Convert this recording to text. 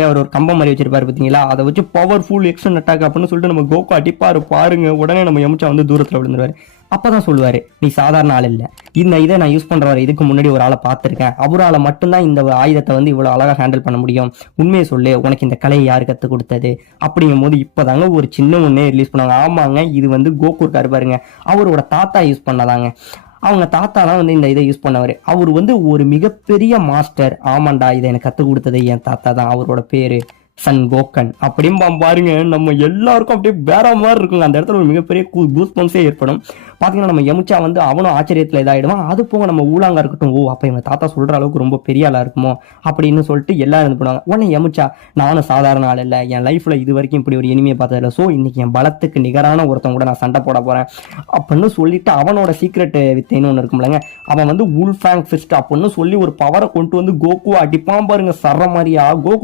அவர் ஒரு கம்பம் மாதிரி வச்சிருப்பாரு பாத்தீங்களா, அதை வச்சு பவர்ஃபுல் எக்ஸ்டன் அட்டாக் அப்படின்னு சொல்லிட்டு நம்ம கோகு அடிப்பாரு பாருங்க. உடனே நம்ம யமுச்சா வந்து தூரத்துல விழுந்துருவாரு. அப்பதான் சொல்லுவாரு, நீ சாதாரண ஆள் இல்ல, இந்த இதை நான் யூஸ் பண்றவரை இதுக்கு முன்னாடி ஒரு ஆளை பார்த்திருக்கேன், அவரால மட்டும்தான் இந்த ஆயுதத்தை வந்து இவ்வளவு அழகா ஹேண்டில் பண்ண முடியும், உண்மையை சொல்லு, உனக்கு இந்த கலையை யாரு கத்து கொடுத்தது அப்படிங்கும் போது இப்பதாங்க ஒரு சின்ன ஒன்னே ரிலீஸ் பண்ணாங்க. ஆமாங்க, இது வந்து கோகு இருக்காரு பாருங்க, அவரோட தாத்தா யூஸ் பண்ணதாங்க. அவங்க தாத்தா தான் வந்து இந்த இதை யூஸ் பண்ணவர். அவர் வந்து ஒரு மிகப்பெரிய மாஸ்டர். ஆமாண்டா, இதை எனக்கு கற்றுக் கொடுத்தது என் தாத்தா தான், அவரோட பேரு சன் கோக்கன் அப்படின்பா பாருங்க. நம்ம எல்லாருக்கும் அப்படியே வேற மாதிரி இருக்குங்க. அந்த இடத்துல ஒரு மிகப்பெரிய கூஸ் பம்ப்ஸே ஏற்படும். பாத்தீங்கன்னா நம்ம யமுச்சா வந்து அவனும் ஆச்சரியத்துல இதாயிடுவான். அது போக நம்ம ஊழாங்க இருக்கட்டும், ஓ அப்ப இவங்க தாத்தா சொல்ற அளவுக்கு ரொம்ப பெரிய ஆளா இருக்குமோ அப்படின்னு சொல்லிட்டு எல்லாரும் இது பண்ணுவாங்க. உடனே யமுச்சா, நானும் சாதாரண ஆள் இல்லை, என் லைஃப்ல இது வரைக்கும் இப்படி ஒரு இனிமையை பார்த்ததில்ல, ஸோ இன்னைக்கு என் பலத்துக்கு நிகரான ஒருத்தவங்க கூட நான் சண்டை போட போறேன் அப்படின்னு சொல்லிட்டு அவனோட சீக்ரெட் வித்தைன்னு ஒன்று இருக்கும்லங்க, அவன் வந்து உல்ஃபேங் ஃபிஸ்ட் அப்படின்னு சொல்லி ஒரு பவரை கொண்டு வந்து கோகு அடிப்பான் பாருங்க, சர மாதிரியா. கோகு